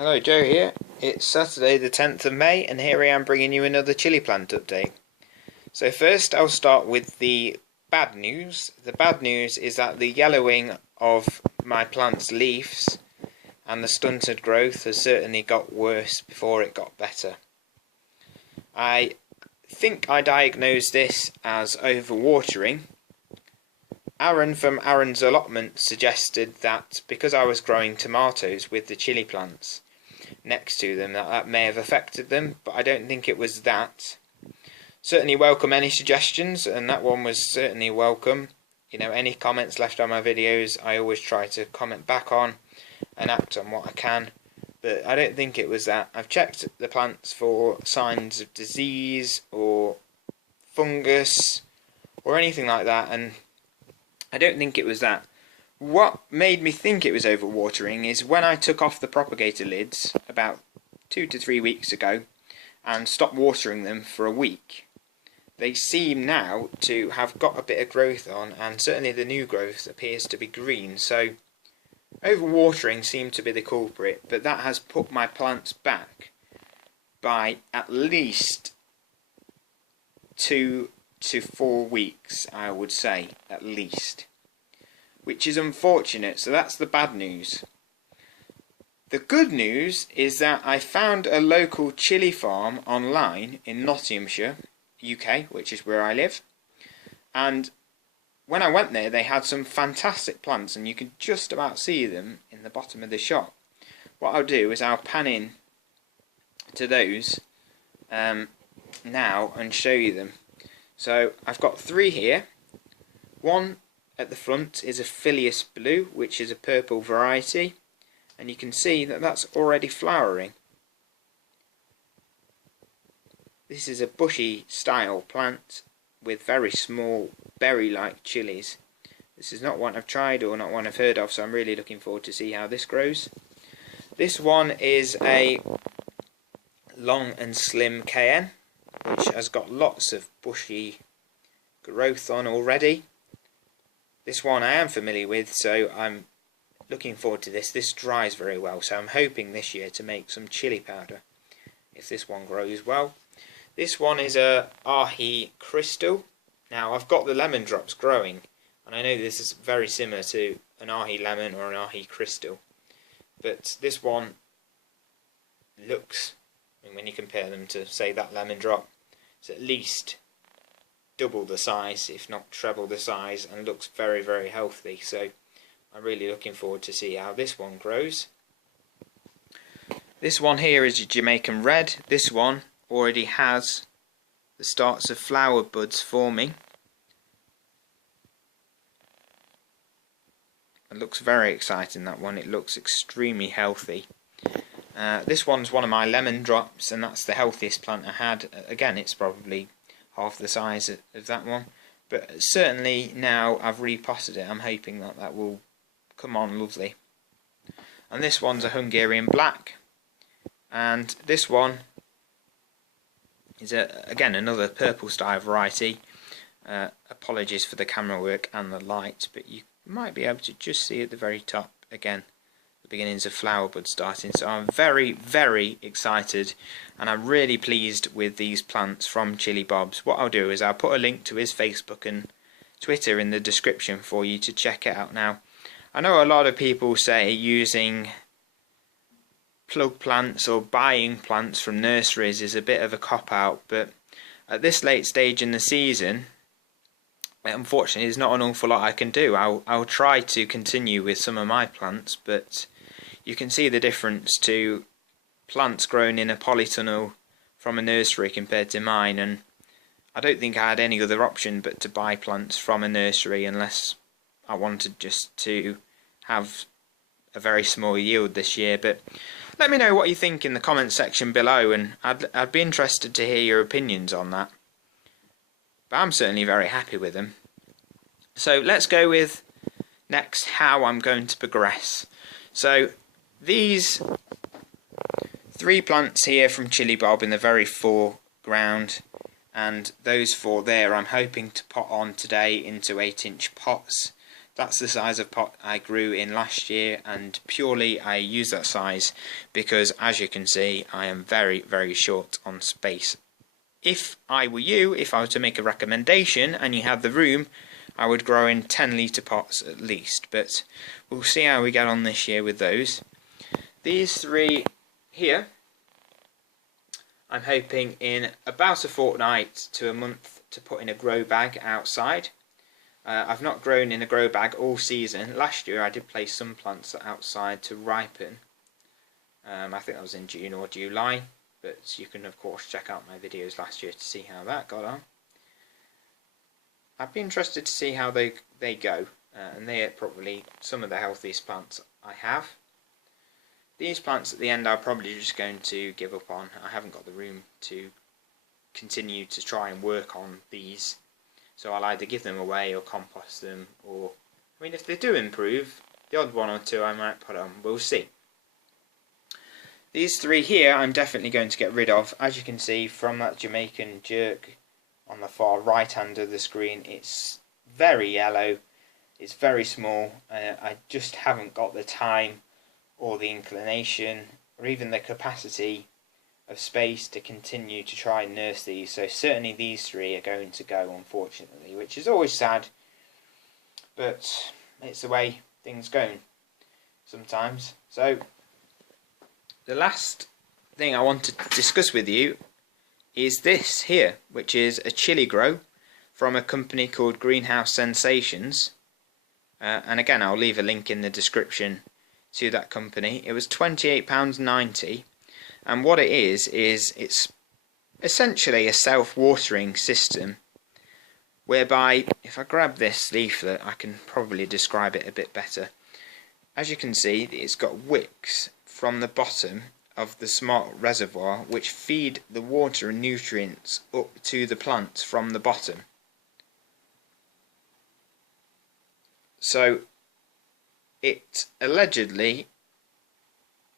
Hello, Joe here. It's Saturday the 10th of May and here I am bringing you another chilli plant update. So first I'll start with the bad news. The bad news is that the yellowing of my plant's leaves and the stunted growth has certainly got worse before it got better. I think I diagnosed this as overwatering. Aaron from Aaron's allotment suggested that because I was growing tomatoes with the chilli plants next to them, that may have affected them, but I don't think it was that. Certainly welcome any suggestions, and that one was certainly welcome. You know, any comments left on my videos I always try to comment back on and act on what I can, but I don't think it was that. I've checked the plants for signs of disease or fungus or anything like that, and I don't think it was that. What made me think it was overwatering is when I took off the propagator lids about 2 to 3 weeks ago and stopped watering them for a week. They seem now to have got a bit of growth on, and certainly the new growth appears to be green, so overwatering seemed to be the culprit, but that has put my plants back by at least 2 to 4 weeks, I would say, at least, which is unfortunate. So that's the bad news. The good news is that I found a local chilli farm online in Nottinghamshire, UK, which is where I live, and when I went there they had some fantastic plants and you can just about see them in the bottom of the shop. What I'll do is I'll pan in to those now and show you them. So I've got 3 here. One at the front is a Phileas Blue, which is a purple variety, and you can see that that's already flowering. This is a bushy style plant with very small berry-like chilies. This is not one I've tried or not one I've heard of, so I'm really looking forward to see how this grows. This one is a long and slim KN, which has got lots of bushy growth on already. This one I am familiar with, so I'm looking forward to this. This dries very well, so I'm hoping this year to make some chilli powder if this one grows well. This one is a ahi crystal. Now I've got the lemon drops growing, and I know this is very similar to an ahi lemon or an ahi crystal, but this one looks, and when you compare them to say that lemon drop, it's at least double the size, if not treble the size, and looks very, very healthy. So I'm really looking forward to see how this one grows. This one here is a Jamaican red. This one already has the starts of flower buds forming. It looks very exciting, that one. It looks extremely healthy. This one's one of my lemon drops, and that's the healthiest plant I had. Again, it's probably half the size of that one, but certainly now I've repotted it, I'm hoping that that will come on lovely. And this one's a Hungarian black, and this one is again another purple style variety. Apologies for the camera work and the light, but you might be able to just see at the very top again the beginnings of flower buds starting. So I'm very, very excited, and I'm really pleased with these plants from Chilli Bob's. What I'll do is I'll put a link to his Facebook and Twitter in the description for you to check it out. Now, I know a lot of people say using plug plants or buying plants from nurseries is a bit of a cop-out, but at this late stage in the season, unfortunately there's not an awful lot I can do. I'll try to continue with some of my plants, but you can see the difference to plants grown in a polytunnel from a nursery compared to mine, and I don't think I had any other option but to buy plants from a nursery unless I wanted just to have a very small yield this year. But let me know what you think in the comments section below, and I'd be interested to hear your opinions on that. But I'm certainly very happy with them. So let's go with next how I'm going to progress. So these 3 plants here from Chilli Bob in the very foreground, and those 4 there I'm hoping to pot on today into 8-inch pots that's the size of pot I grew in last year, and purely I use that size because, as you can see, I am very, very short on space. If I were you, if I were to make a recommendation and you had the room, I would grow in 10-litre pots at least, but we'll see how we get on this year with those. These three here, I'm hoping in about a fortnight to a month to put in a grow bag outside. I've not grown in a grow bag all season. Last year I did place some plants outside to ripen. I think that was in June or July, but you can of course check out my videos last year to see how that got on. I'd be interested to see how they go, and they are probably some of the healthiest plants I have. These plants at the end I'm probably just going to give up on. I haven't got the room to continue to try and work on these. So I'll either give them away or compost them, or, I mean, if they do improve, the odd one or two I might put on, we'll see. These three here I'm definitely going to get rid of. As you can see from that Jamaican jerk on the far right hand of the screen, it's very yellow, it's very small. I just haven't got the time or the inclination or even the capacity of space to continue to try and nurse these, so certainly these three are going to go, unfortunately, which is always sad, but it's the way things go sometimes. So the last thing I want to discuss with you is this here, which is a ChilliGrow from a company called Greenhouse Sensations, and again I'll leave a link in the description to that company. It was £28.90. And what it is it's essentially a self-watering system whereby, if I grab this leaflet, I can probably describe it a bit better. As you can see, it's got wicks from the bottom of the smart reservoir which feed the water and nutrients up to the plants from the bottom. So it allegedly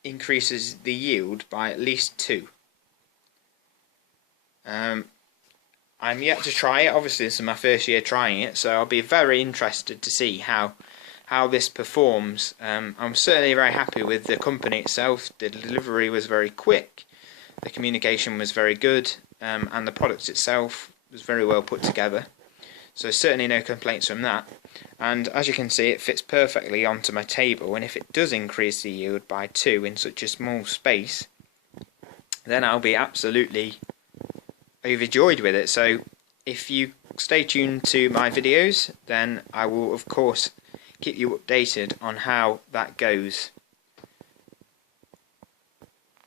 increases the yield by at least 2. I'm yet to try it. Obviously this is my first year trying it, so I'll be very interested to see how this performs. I'm certainly very happy with the company itself. The delivery was very quick, the communication was very good, and the product itself was very well put together. So certainly no complaints from that. And as you can see, it fits perfectly onto my table, and if it does increase the yield by 2 in such a small space, then I'll be absolutely overjoyed with it. So if you stay tuned to my videos, then I will of course keep you updated on how that goes.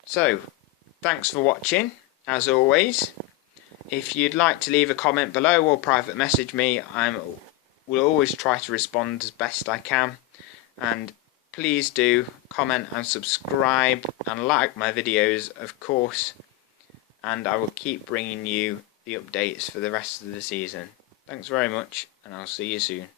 So thanks for watching, as always. If you'd like to leave a comment below or private message me, I will always try to respond as best I can. And please do comment and subscribe and like my videos, of course. And I will keep bringing you the updates for the rest of the season. Thanks very much, and I'll see you soon.